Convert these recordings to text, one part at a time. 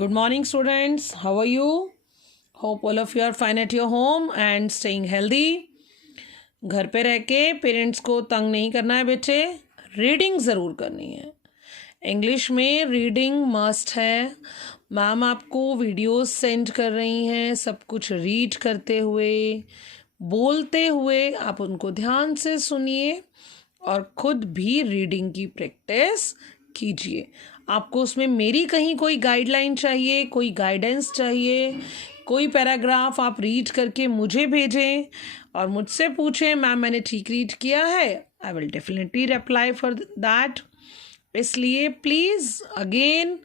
Good morning, students. How are you? Hope all of you are fine at your home and staying healthy. घर पे रह के parents को तंग नहीं करना है बेटे, रीडिंग ज़रूर करनी है. इंग्लिश में रीडिंग मस्ट है. मैम आपको वीडियोस सेंड कर रही हैं, सब कुछ रीड करते हुए, बोलते हुए आप उनको ध्यान से सुनिए और खुद भी रीडिंग की प्रैक्टिस कीजिए. आपको उसमें मेरी कहीं कोई गाइडलाइन चाहिए, कोई गाइडेंस चाहिए, कोई पैराग्राफ आप रीड करके मुझे भेजें और मुझसे पूछें मैम मैंने ठीक रीड किया है, I will definitely reply for that. इसलिए प्लीज़ अगेन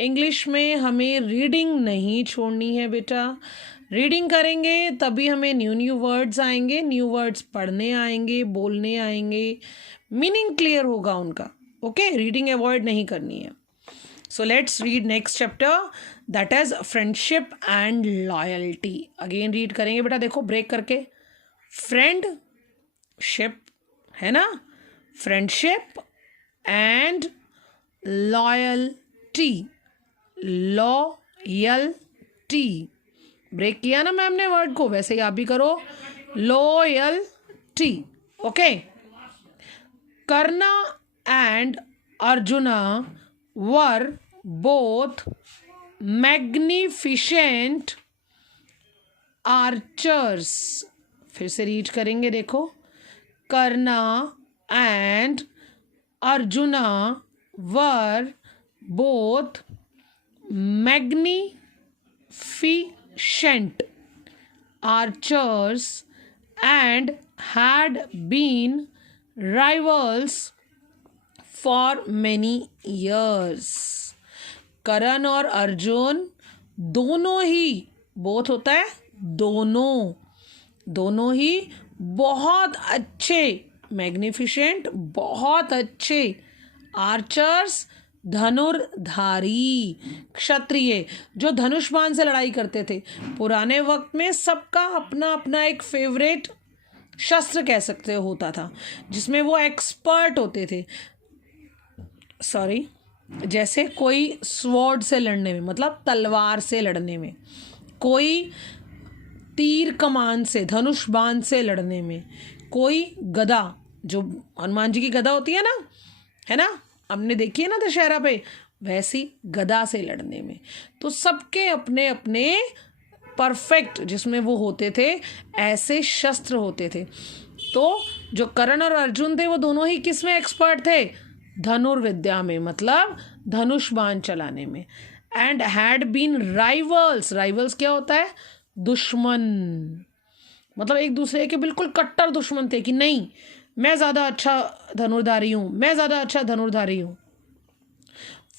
इंग्लिश में हमें रीडिंग नहीं छोड़नी है बेटा. रीडिंग करेंगे तभी हमें न्यू वर्ड्स आएंगे, न्यू वर्ड्स पढ़ने आएंगे, बोलने आएंगे, मीनिंग क्लियर होगा उनका. ओके, रीडिंग अवॉइड नहीं करनी है. So let's read next chapter, that is friendship and loyalty. Again read करेंगे बेटा. देखो ब्रेक करके, friendship है ना, friendship and loyalty. loyalty break किया ना मैम ने वर्ड को, वैसे ही आप भी करो. loyalty. Okay. Karna and Arjuna were both magnificent archers. फिर से रीड करेंगे. देखो, Karna and Arjuna were both magnificent archers and had been rivals for many years. Karan और अर्जुन दोनों ही, बोथ होता है दोनों ही बहुत अच्छे, मैग्निफिसेंट बहुत अच्छे, आर्चर्स धनुर्धारी, क्षत्रिय जो धनुष बाण से लड़ाई करते थे. पुराने वक्त में सबका अपना अपना एक फेवरेट शस्त्र कह सकते होता था जिसमें वो एक्सपर्ट होते थे. जैसे कोई स्वॉर्ड से लड़ने में, मतलब तलवार से लड़ने में, कोई तीर कमान से, धनुष बाण से लड़ने में, कोई गदा, जो हनुमान जी की गदा होती है ना, हमने देखी है ना दशहरा पे, वैसी गदा से लड़ने में. तो सबके अपने अपने परफेक्ट जिसमें वो होते थे, ऐसे शस्त्र होते थे. तो जो कर्ण और अर्जुन थे वो दोनों ही किस में एक्सपर्ट थे? धनुर्विद्या में, मतलब धनुष बाण चलाने में. And had been rivals. Rivals क्या होता है? दुश्मन, मतलब एक दूसरे के बिल्कुल कट्टर दुश्मन थे कि नहीं मैं ज़्यादा अच्छा धनुर्धारी हूँ.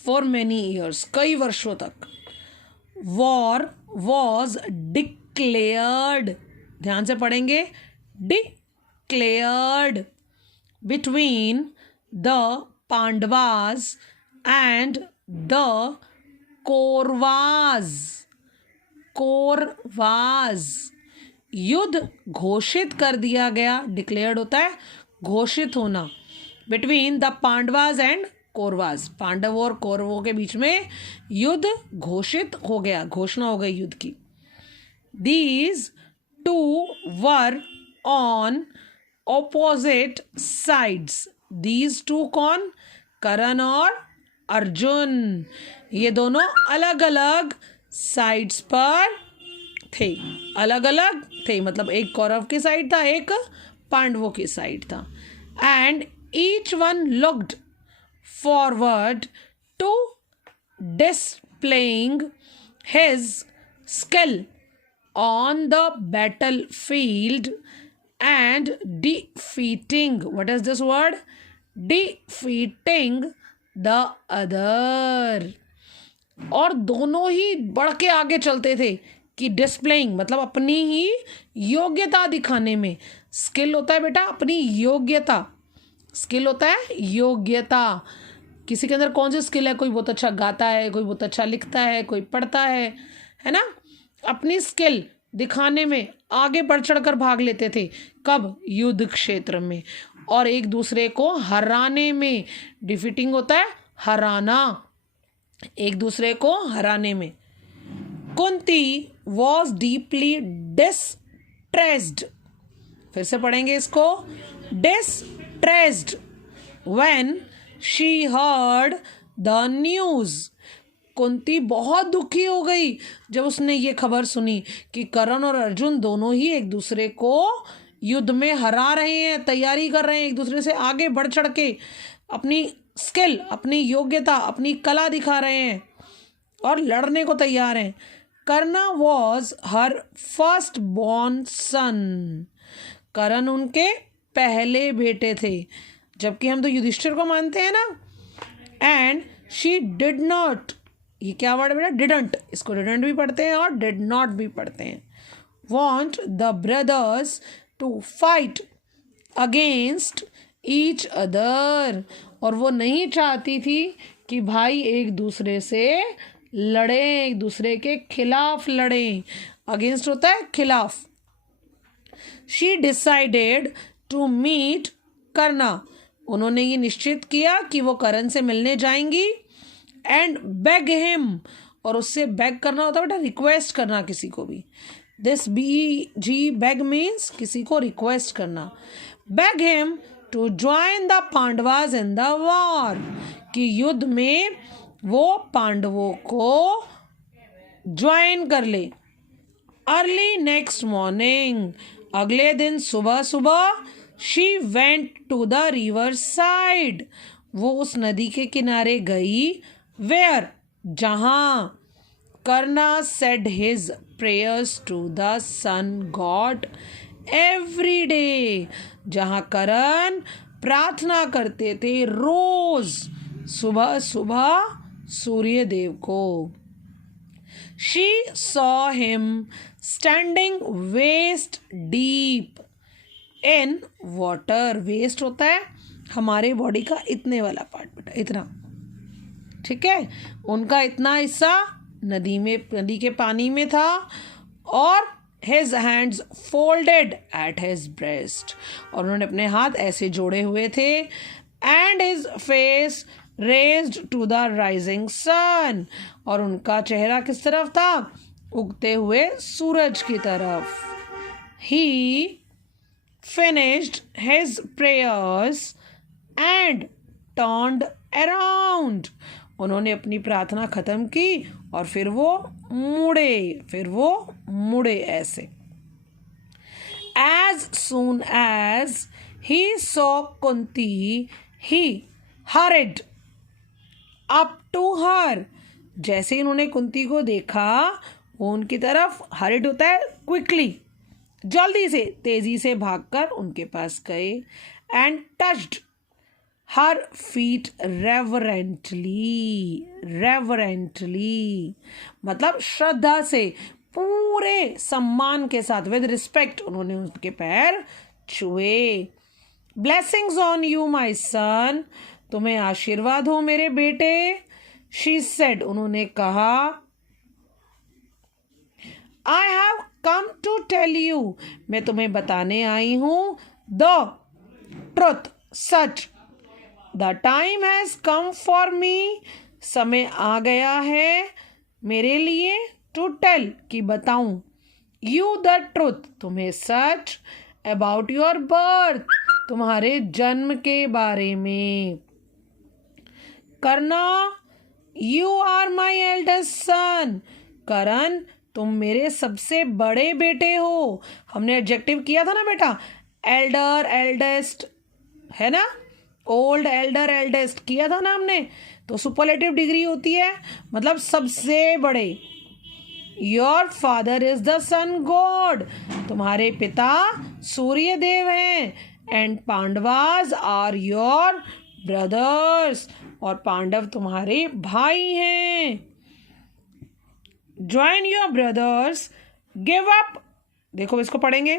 फॉर मैनी ईयर्स, कई वर्षों तक. वॉर वॉज डिक्लेयर्ड, ध्यान से पढ़ेंगे, declared between the Pandavas and the Kauravas. युद्ध घोषित कर दिया गया. डिक्लेयर्ड होता है घोषित होना. Between the Pandavas and Kauravas, Pandav और कौरवों के बीच में युद्ध घोषित हो गया, घोषणा हो गई युद्ध की. These two were on opposite sides. These two कौन? करण और अर्जुन. ये दोनों अलग अलग साइड्स पर थे, अलग अलग थे, मतलब एक कौरव की साइड था, एक पांडवों की साइड था. And each one looked forward to displaying his skill on the battlefield and defeating, what is this word? Defeating the other. और दोनों ही बढ़ के आगे चलते थे कि डिस्प्लेइंग मतलब अपनी ही योग्यता दिखाने में. स्किल होता है बेटा अपनी योग्यता, स्किल होता है योग्यता. किसी के अंदर कौन सी स्किल है? कोई बहुत अच्छा गाता है, कोई बहुत अच्छा लिखता है, कोई पढ़ता है ना. अपनी स्किल दिखाने में आगे बढ़ चढ़कर भाग लेते थे. कब? युद्ध क्षेत्र में. और एक दूसरे को हराने में. डिफीटिंग होता है हराना, एक दूसरे को हराने में। कुंती वॉज डीपली डिस्ट्रेस्ड, फिर से पढ़ेंगे इसको, distressed when she heard the news. Kunti बहुत दुखी हो गई जब उसने ये खबर सुनी कि करण और अर्जुन दोनों ही एक दूसरे को युद्ध में हरा रहे हैं, तैयारी कर रहे हैं, एक दूसरे से आगे बढ़ चढ़ के अपनी स्किल, अपनी योग्यता, अपनी कला दिखा रहे हैं और लड़ने को तैयार हैं। कर्णा वॉज हर फर्स्ट बॉर्न सन, करण उनके पहले बेटे थे, जबकि हम तो युधिष्ठिर को मानते हैं ना। एंड शी डिड नॉट, ये क्या वर्ड है बेटा, डिडंट, इसको डिडंट भी पढ़ते हैं और डिड नॉट भी पढ़ते हैं। Want the brothers to fight against each other, और वो नहीं चाहती थी कि भाई एक दूसरे से लड़े, एक दूसरे के खिलाफ लड़ें। अगेंस्ट होता है खिलाफ। शी डिसाइडेड टू मीट करना, उन्होंने ये निश्चित किया कि वो करण से मिलने जाएंगी। एंड बेग हिम, और उससे बेग करना होता है बेटा रिक्वेस्ट करना किसी को भी। दिस जी बेग मीन्स किसी को रिक्वेस्ट करना। Beg him to join the Pandavas in the war, कि युद्ध में वो पांडवों को ज्वाइन कर ले। अर्ली नेक्स्ट मॉर्निंग, अगले दिन सुबह सुबह, she went to the river side, वो उस नदी के किनारे गई। वेयर, जहां Karna said his prayers to the sun god every day, जहां करण प्रार्थना करते थे रोज सुबह सुबह सूर्य देव को। She saw him standing waist deep in water, waist होता है हमारे बॉडी का इतने वाला पार्ट बेटा, इतना, ठीक है, उनका इतना हिस्सा नदी के पानी में था। और his hands folded at his breast, और उन्होंने अपने हाथ ऐसे जोड़े हुए थे। and his face raised to the rising sun, और उनका चेहरा किस तरफ था, उगते हुए सूरज की तरफ। he finished his prayers and turned around, उन्होंने अपनी प्रार्थना खत्म की और फिर वो मुड़े ऐसे। As soon as he saw Kunti, he hurried up to her, जैसे ही उन्होंने कुंती को देखा वो उनकी तरफ, हरिड होता है क्विकली, जल्दी से, तेजी से भागकर उनके पास गए। And touched her feet reverently, मतलब श्रद्धा से, पूरे सम्मान के साथ, विद रिस्पेक्ट उन्होंने उनके पैर छुए। Blessings on you my son, तुम्हें आशीर्वाद हो मेरे बेटे। शी सेड, उन्होंने कहा, I have come to tell you, मैं तुम्हें बताने आई हूं, द ट्रुथ, सच। The time has come for me, समय आ गया है मेरे लिए, टू टेल, कि बताऊं, यू द ट्रुथ, तुम्हें सच, अबाउट योर बर्थ, तुम्हारे जन्म के बारे में। Karna, you are my eldest son, Karan तुम मेरे सबसे बड़े बेटे हो। हमने एडजेक्टिव किया था ना बेटा, एल्डर, एल्डेस्ट, है ना, ओल्ड, एल्डर, एल्डेस्ट किया था ना हमने, तो सुपरलेटिव डिग्री होती है, मतलब सबसे बड़े। Your father is the sun god, तुम्हारे पिता सूर्य देव हैं। And Pandavas are your brothers, और पांडव तुम्हारे भाई हैं। Join your brothers, give up, देखो इसको पढ़ेंगे,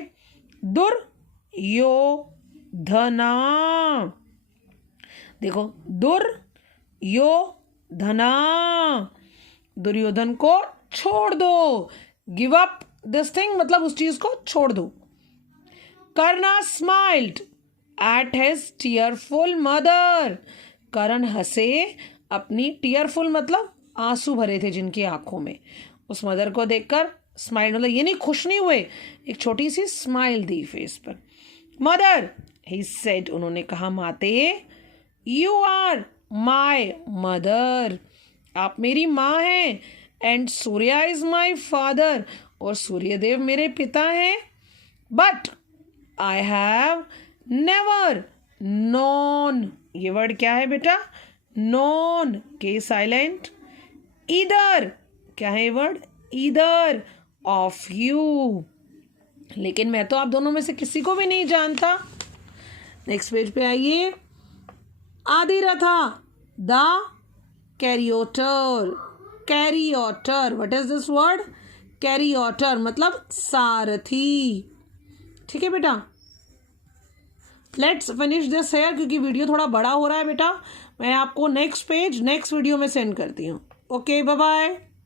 दुर्योधना, देखो दुर्योधना, दुर्योधन को छोड़ दो। गिव अप दिस थिंग, मतलब उस चीज को छोड़ दो। Karna smiled at his tearful mother, Karan हंसे अपनी, टीयरफुल मतलब आंसू भरे थे जिनकी आंखों में। उस मदर को देखकर स्माइल, मतलब ये नहीं खुश नहीं हुए, एक छोटी सी स्माइल दी फेस पर। मदर ही सेड, उन्होंने कहा माते, यू आर माई मदर, आप मेरी माँ हैं। And Surya is my father, और सूर्यदेव मेरे पिता हैं। But I have never known, ये वर्ड क्या है बेटा, नोन, के साइलेंट, ईदर, क्या है ये वर्ड, ईदर ऑफ यू, लेकिन मैं तो आप दोनों में से किसी को भी नहीं जानता। नेक्स्ट पेज पे आइए। Adhiratha, the charioteer, charioteer, what is this word, charioteer मतलब सारथी। ठीक है बेटा, लेट्स फिनिश दिस हेयर, क्योंकि वीडियो थोड़ा बड़ा हो रहा है बेटा। मैं आपको नेक्स्ट पेज नेक्स्ट वीडियो में सेंड करती हूँ। Okay, bye bye.